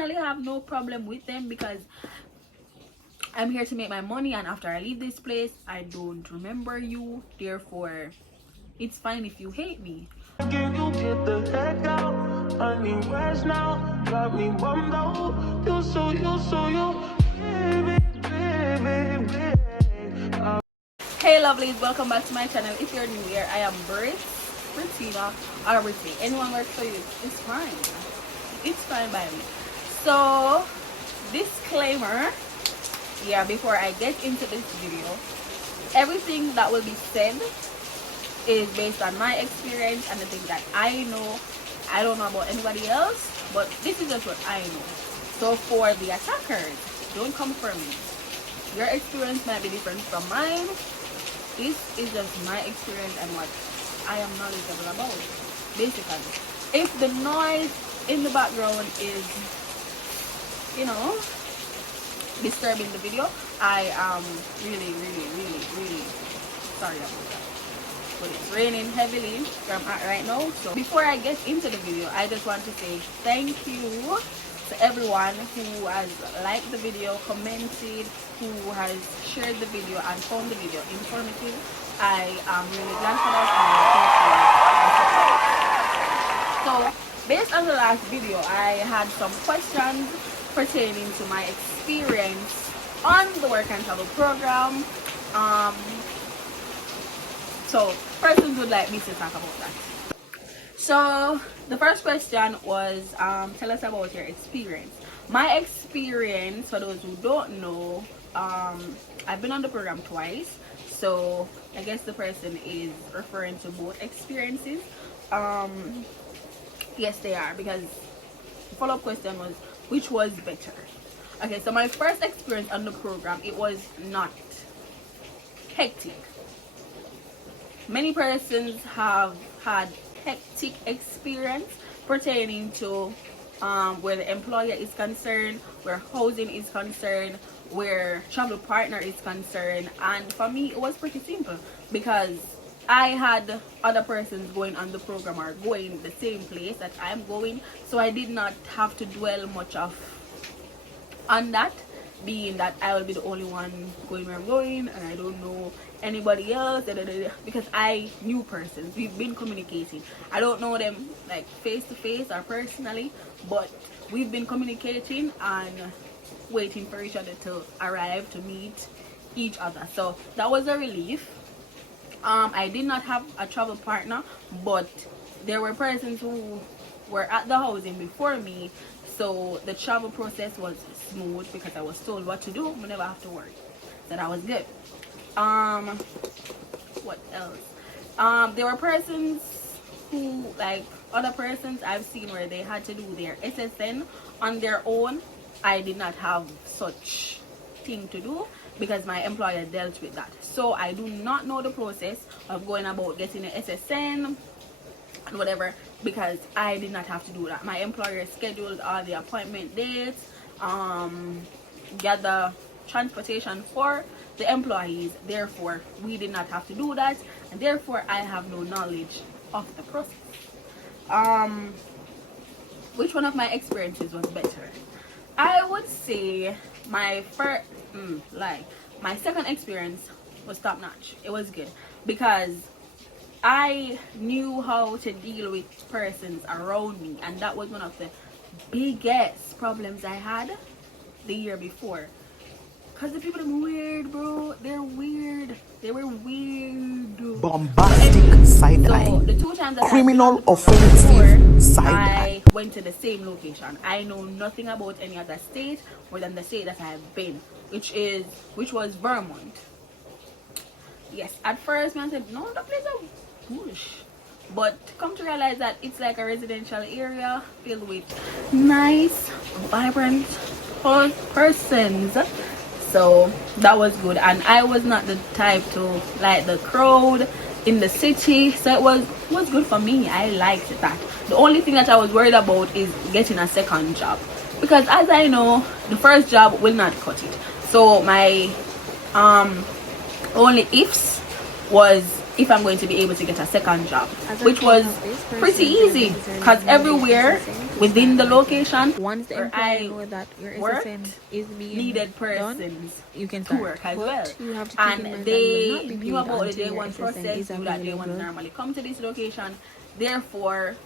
personally have no problem with them because I'm here to make my money, and after I leave this place I don't remember you. Therefore it's fine if you hate me. Can you get the heck out? I need rest now. Got me bummed out. You Hey lovelies, welcome back to my channel. If you're new here, I am Britina or Brittany. Anyone works for you, it's fine. It's fine by me. So disclaimer, yeah, before I get into this video, everything that will be said is based on my experience and the things that I know. I don't know about anybody else, but this is just what I know. So for the attackers, don't come for me. Your experience might be different from mine. This is just my experience and what I am knowledgeable about, basically. If the noise in the background is, you know, disturbing the video, I am really sorry about that. But it's raining heavily where I'm at right now. So before I get into the video, I just want to say thank you to everyone who has liked the video, commented, who has shared the video and found the video informative. I am really glad for that, and I thank you. So based on the last video, I had some questions pertaining to my experience on the work and travel program. So persons would like me to talk about that. So the first question was, tell us about your experience. My experience, for those who don't know, I've been on the program twice, so I guess the person is referring to both experiences. Yes, they are, because the follow-up question was, which was better? Okay, so my first experience on the program, it was not hectic. Many persons have had hectic experience pertaining to where the employer is concerned, where housing is concerned, where travel partner is concerned. And for me, it was pretty simple because I had other persons going on the program or going the same place that I'm going, so I did not have to dwell much on that, being that I will be the only one going where I'm going and I don't know anybody else, because I knew persons. We've been communicating. I don't know them like face to face or personally, but we've been communicating and waiting for each other to arrive to meet each other. So that was a relief. I did not have a travel partner, but there were persons who were at the housing before me, so the travel process was smooth because I was told what to do. I never have to worry. So that was good. What else? There were persons who, like other persons I've seen, where they had to do their SSN on their own. I did not have such thing to do because my employer dealt with that. So I do not know the process of going about getting an SSN and whatever, because I did not have to do that. My employer scheduled all the appointment dates, gather transportation for the employees. Therefore we did not have to do that, and therefore I have no knowledge of the process. Which one of my experiences was better? I would say my first my second experience was top-notch. It was good because I knew how to deal with persons around me, and that was one of the biggest problems I had the year before. Because the people are weird, bro. They're weird. They were weird. Bombastic side-eye. So the two times that Criminal offensive side-eye. I went to the same location. I know nothing about any other state more than the state that I have been, which was Vermont. Yes, at first I said, no, the place is bush. But come to realize that it's like a residential area filled with nice, vibrant persons. So that was good, and I was not the type to like the crowd in the city, so it was good for me. I liked that. The only thing that I was worried about is getting a second job, because as I know, the first job will not cut it. So my only ifs was if I'm going to be able to get a second job, which was pretty easy because everywhere within the location Once the where employer I know that your worked, SSN is being needed done, persons you can to start. work as But well. you have to keep in And mind that you will not they be knew paid about the until day your one SSN process, is knew that day one available. normally come to this location. Therefore,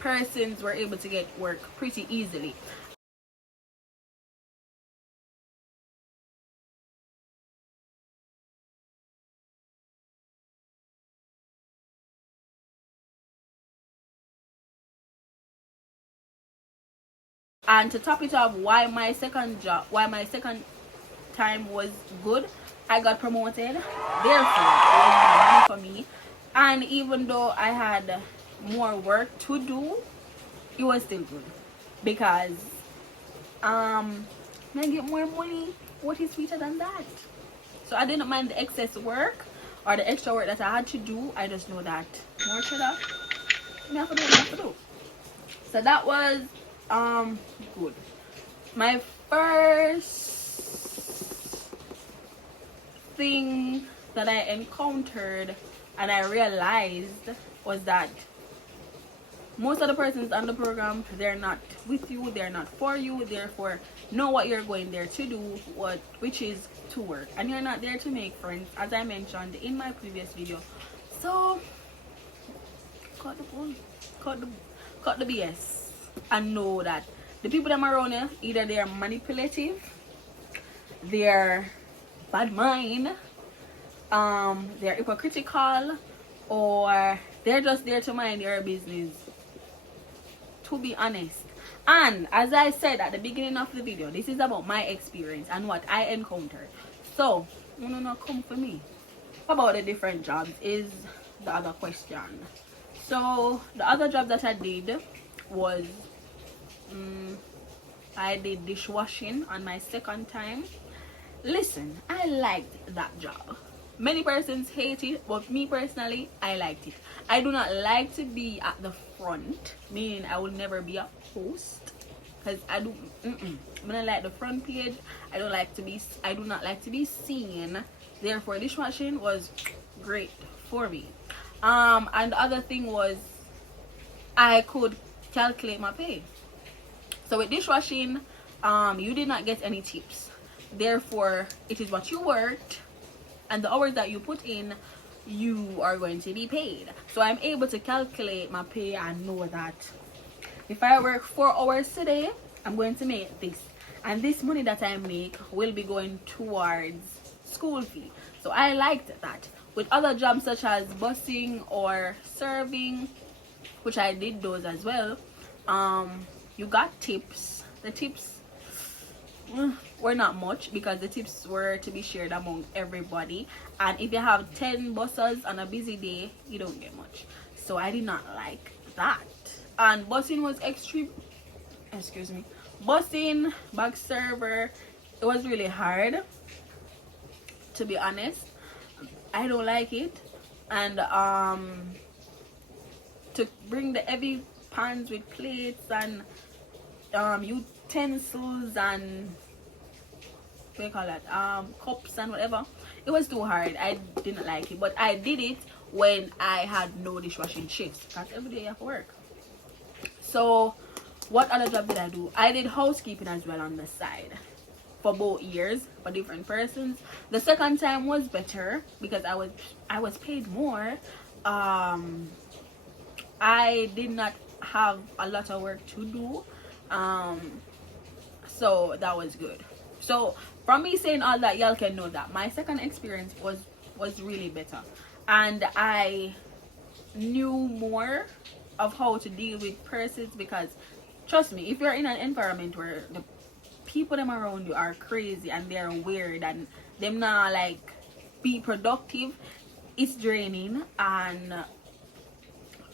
persons were able to get work pretty easily. And to top it off, why my second time was good, I got promoted. Therefore, it was more money for me. And even though I had more work to do, it was still good because I get more money. What is sweeter than that? So I didn't mind the excess work or the extra work that I had to do. I just know that more cheddar, I have to do what I have to do. So that was good. My first thing that I encountered and I realized was that most of the persons on the program, they're not with you, they're not for you. Therefore, know what you're going there to do, which is to work, and you're not there to make friends, as I mentioned in my previous video. So cut the phone, cut the BS, and know that the people that are around you, either they are manipulative, they're bad mind, they're hypocritical, or they're just there to mind your business, to be honest. And as I said at the beginning of the video, this is about my experience and what I encountered. So you know, not come for me. About the different jobs is the other question. So the other job that I did was I did dishwashing on my second time. Listen, I liked that job. Many persons hate it, but me personally, I liked it. I do not like to be at the front, meaning I will never be a host, because I don't like the front page. I do not like to be seen. Therefore, dishwashing was great for me. And the other thing was I could calculate my pay. So with dishwashing, you did not get any tips. Therefore, it is what you worked and the hours that you put in, you are going to be paid. So I'm able to calculate my pay and know that if I work 4 hours today, I'm going to make this, and this money that I make will be going towards school fee. So I liked that. With other jobs such as busing or serving, which I did those as well, you got tips. The tips were not much because the tips were to be shared among everybody, and if you have 10 buses on a busy day, you don't get much. So I did not like that. And busing was busing, bag server, it was really hard, to be honest. I don't like it. And to bring the heavy pans with plates and utensils and what do you call it, cups and whatever, it was too hard. I didn't like it, but I did it when I had no dishwashing shifts, because every day you have to work. So what other job did I do? I did housekeeping as well on the side for both years for different persons. The second time was better because I was paid more. I did not have a lot of work to do, so that was good. So from me saying all that, y'all can know that my second experience was really better, and I knew more of how to deal with persons, because trust me, if you're in an environment where the people them around you are crazy and they're weird and them not like be productive, it's draining. And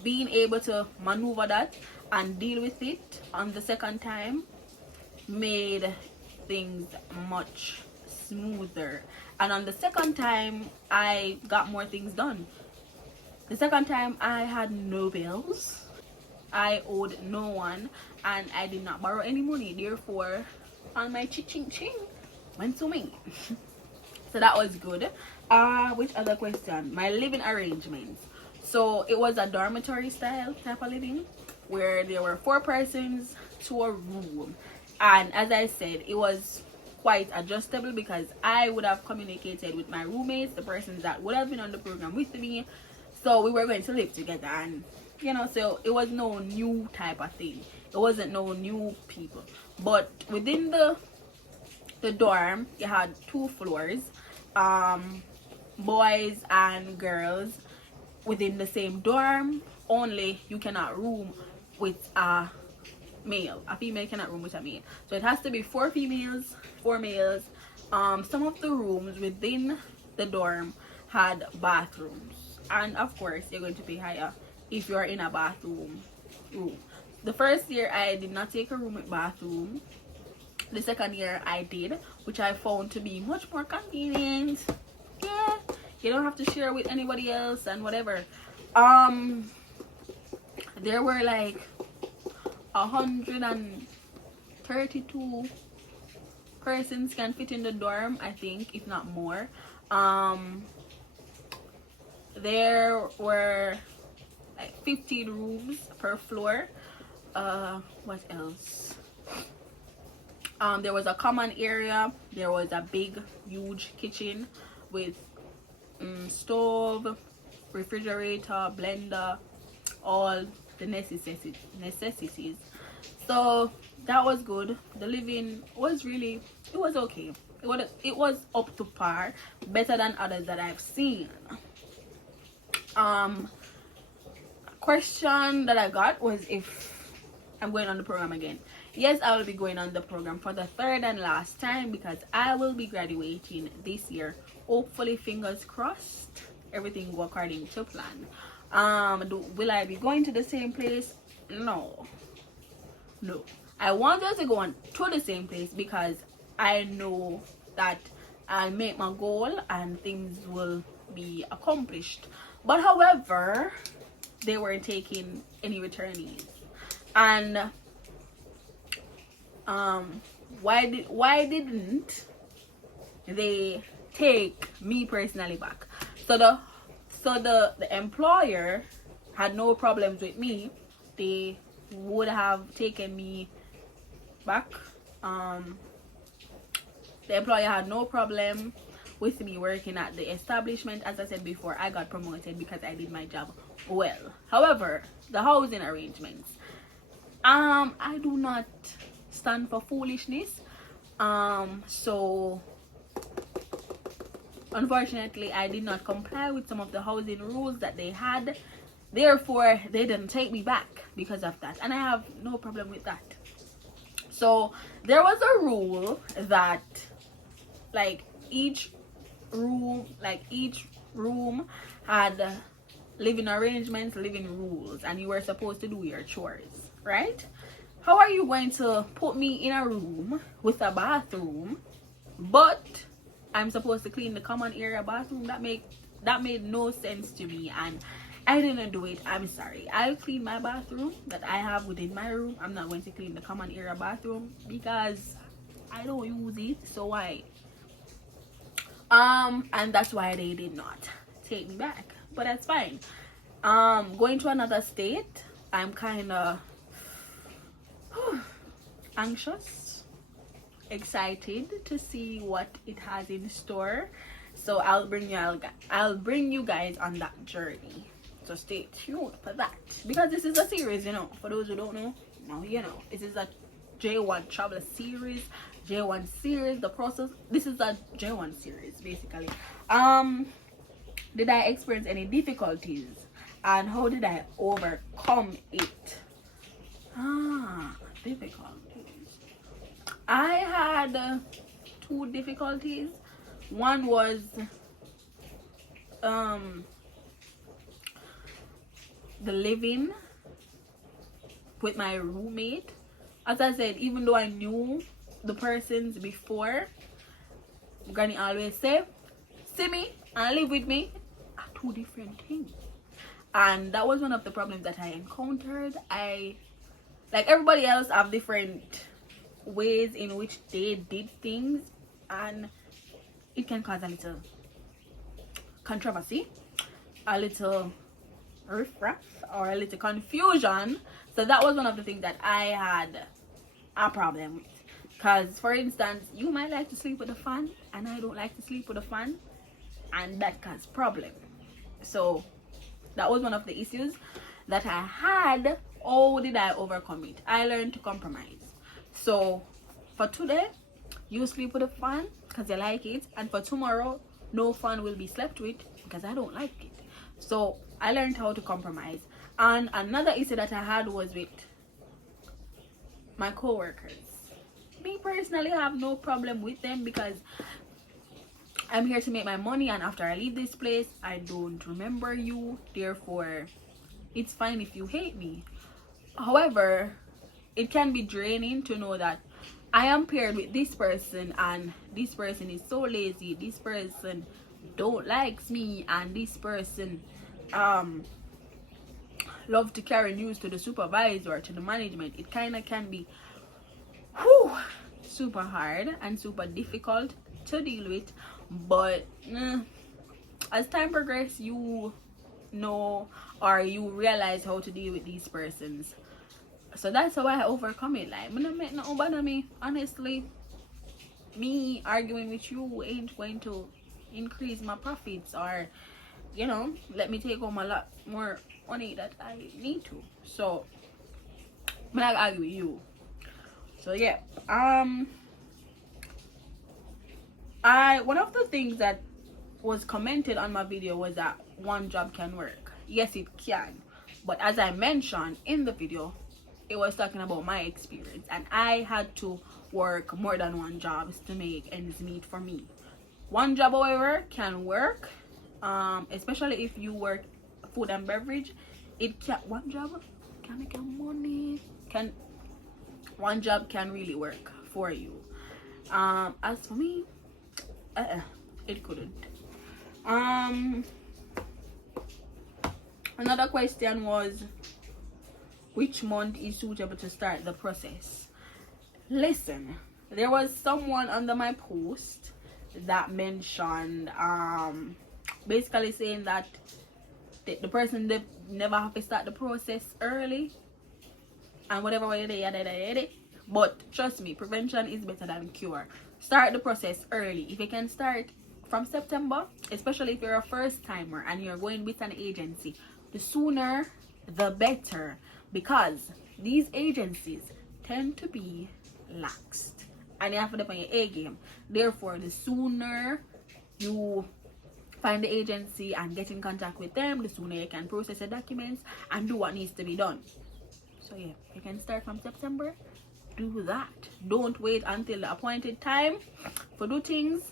being able to maneuver that and deal with it on the second time made things much smoother. And on the second time, I got more things done. The second time, I had no bills, I owed no one, and I did not borrow any money. Therefore, all my ching went to me. So that was good. Which other question? My living arrangements. So it was a dormitory style type of living. where there were 4 persons to a room, and as I said, it was quite adjustable because I would have communicated with my roommates, the persons that would have been on the program with me, so we were going to live together, and so it was no new type of thing. It wasn't no new people. But within the dorm, you had 2 floors, boys and girls within the same dorm. Only you cannot room with a male. A female cannot room with a male. So it has to be 4 females, 4 males. Some of the rooms within the dorm had bathrooms, and of course you're going to pay higher if you're in a bathroom room. The first year I did not take a room with bathroom. The second year I did, which I found to be much more convenient. Yeah, you don't have to share with anybody else and whatever. There were like 132 persons can fit in the dorm, I think, if not more. There were like 15 rooms per floor. What else? There was a common area. There was a big, huge kitchen with stove, refrigerator, blender, all the necessities. So that was good. The living was really, it was okay. It was up to par, better than others that I've seen. Question that I got was if I'm going on the program again. Yes, I will be going on the program for the 3rd and last time because I will be graduating this year. Hopefully, fingers crossed, everything go according to plan. Will I be going to the same place? No. I want us to go on to the same place because I know that I'll make my goal and things will be accomplished. But however, they weren't taking any returnees, and why didn't they take me personally back? So the employer had no problems with me. They would have taken me back. The employer had no problem with me working at the establishment. As I said before, I got promoted because I did my job well. However, the housing arrangements, I do not stand for foolishness. So unfortunately, I did not comply with some of the housing rules that they had. Therefore, they didn't take me back because of that, and I have no problem with that. So there was a rule that like each room had living arrangements, living rules, and you were supposed to do your chores, right? How are you going to put me in a room with a bathroom, but I'm supposed to clean the common area bathroom? That made no sense to me, and I didn't do it. I'm sorry. I'll clean my bathroom that I have within my room. I'm not going to clean the common area bathroom because I don't use it, so why? And that's why they did not take me back, but that's fine. Going to another state, I'm kind of anxious, excited to see what it has in store. So I'll bring you guys on that journey. So stay tuned for that, because this is a series, for those who don't know. This is a J1 travel series, J1 series, the process. This is a J1 series basically. Did I experience any difficulties and how did I overcome it? Difficulties. I had 2 difficulties. One was the living with my roommate. As I said, even though I knew the persons before, Granny always said, see me and live with me are 2 different things. And that was one of the problems that I encountered. I, like everybody else, have different ways in which they did things, and it can cause a little controversy, a little riffraff, or a little confusion. So that was one of the things that I had a problem with. Because, for instance, you might like to sleep with a fan, and I don't like to sleep with a fan, and that causes problem. So that was one of the issues that I had. How did I overcome it? I learned to compromise. So for today, you sleep with a fan because you like it, and for tomorrow, no fan will be slept with because I don't like it. So I learned how to compromise. And another issue that I had was with my co-workers. Me personally, I have no problem with them because I'm here to make my money, and after I leave this place, I don't remember you. Therefore, it's fine if you hate me. However, it can be draining to know that I am paired with this person, and this person is so lazy, this person don't likes me, and this person love to carry news to the supervisor, to the management. It kind of can be super hard and super difficult to deal with. But as time progresses, you know, or you realize how to deal with these persons. So that's how I overcome it. Like, I don't make nothing bother me. Honestly, me arguing with you ain't going to increase my profits, or, you know, let me take home a lot more money that I need to. So I'm not argue with you. So yeah, one of the things that was commented on my video was that one job can work. Yes, it can, but as I mentioned in the video, it was talking about my experience, and I had to work more than one job to make ends meet for me. One job, however, can work, especially if you work food and beverage. One job can make your money. One job can really work for you. As for me, it couldn't. Another question was, which month is suitable to start the process? Listen, there was someone under my post that mentioned basically saying that the person never have to start the process early, and whatever way they yada. But trust me, prevention is better than cure. Start the process early. If you can start from September, especially if you're a first timer and you're going with an agency, the sooner the better, because these agencies tend to be laxed and you have to depend on your A game. Therefore, the sooner you find the agency and get in contact with them, the sooner you can process your documents and do what needs to be done. So yeah, you can start from September. Do that. Don't wait until the appointed time for do things.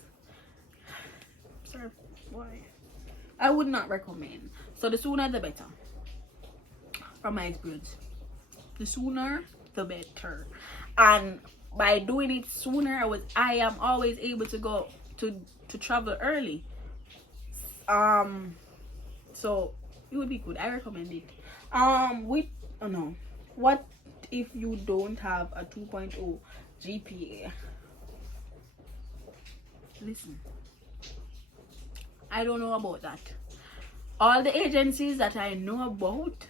Sir, why? I would not recommend. So the sooner the better. From my experience, the sooner the better. And by doing it sooner, I am always able to go to travel early. So it would be good. I recommend it. What if you don't have a 2.0 GPA? Listen, I don't know about that. All the agencies that I know about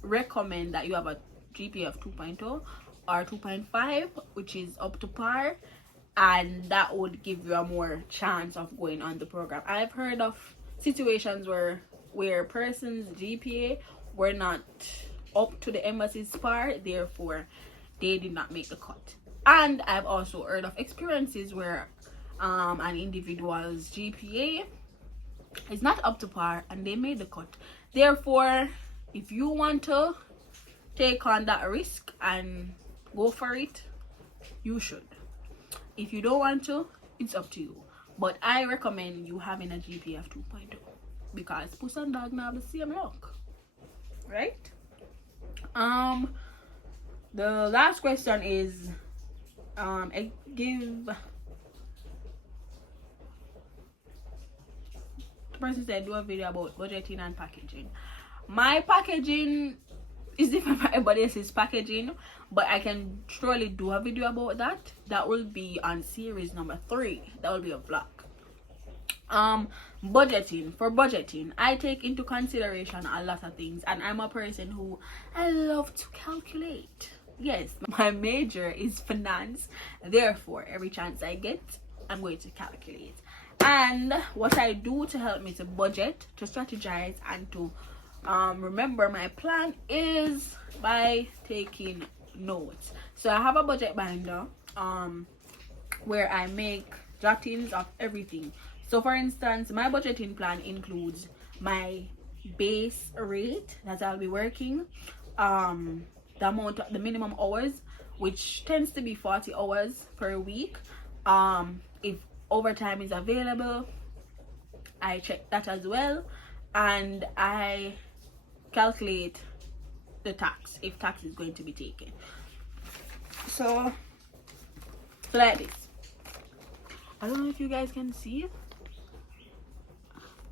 recommend that you have a GPA of 2.0 or 2.5, which is up to par, and that would give you a more chance of going on the program. I've heard of situations where persons' GPA were not up to the embassy's par, therefore they did not make the cut. And I've also heard of experiences where an individual's GPA is not up to par and they made the cut. Therefore, if you want to take on that risk and go for it, you should. If you don't want to, it's up to you. But I recommend you having a GPA of 2.0 because puss and dog now have the same luck, right? The last question is the person said do a video about budgeting and packaging. My packaging is different from everybody else's packaging, but I can surely do a video about that. That will be on series number 3. That will be a vlog. Budgeting, I take into consideration a lot of things, and I'm a person who I love to calculate. Yes, my major is finance, therefore every chance I get, I'm going to calculate. And what I do to help me to budget, to strategize, and to remember my plan is by taking notes. So I have a budget binder where I make jottings of everything. So for instance, my budgeting plan includes my base rate that I'll be working, the minimum hours, which tends to be 40 hours per week. If overtime is available, I check that as well, and I calculate the tax, if tax is going to be taken. So like this. I don't know if you guys can see it.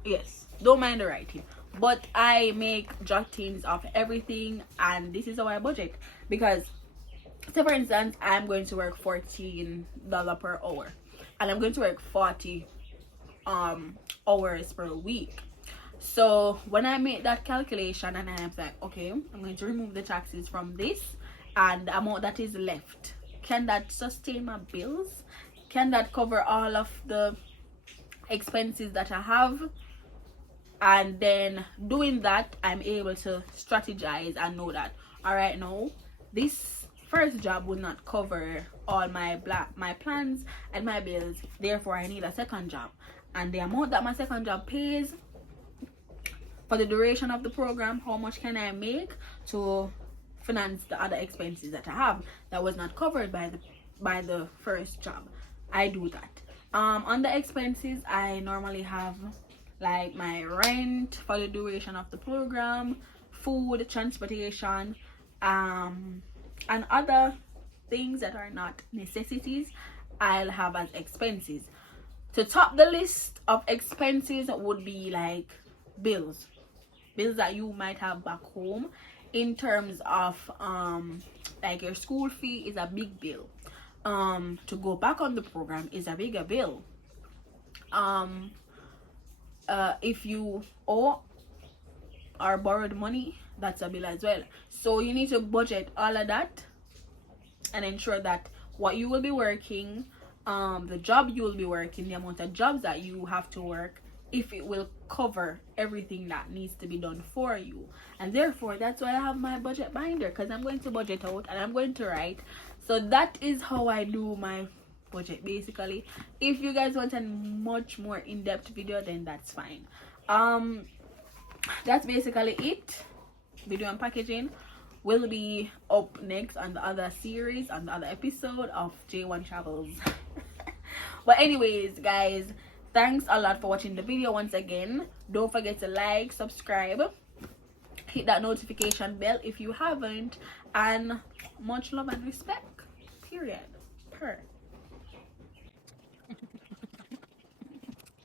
Yes, don't mind the writing, but I make jottings of everything, and this is how I budget. Because say for instance, I'm going to work $14 per hour, and I'm going to work 40 hours per week. So when I make that calculation, and I'm like, okay, I'm going to remove the taxes from this, and the amount that is left, can that sustain my bills? Can that cover all of the expenses that I have? And then doing that, I'm able to strategize and know that, all right, now this first job will not cover all my plans and my bills, therefore I need a second job, and the amount that my second job pays for the duration of the program, how much can I make to finance the other expenses that I have that was not covered by the first job. I do that. On the expenses, I normally have like my rent for the duration of the program, food, transportation, and other things that are not necessities, I'll have as expenses. To top the list of expenses would be like bills that you might have back home, in terms of like your school fee is a big bill. To go back on the program is a bigger bill. If you owe or borrowed money, that's a bill as well. So you need to budget all of that and ensure that what you will be working, the job you will be working, the amount of jobs that you have to work, if it will cover everything that needs to be done for you. And therefore that's why I have my budget binder, because I'm going to budget out and I'm going to write. So that is how I do my budget basically. If you guys want a much more in-depth video, then that's fine. That's basically it. Video and packaging will be up next on the other series, on the other episode of J1 Travels. But anyways guys, thanks a lot for watching the video once again. Don't forget to like, subscribe, hit that notification bell if you haven't, and much love and respect, period, per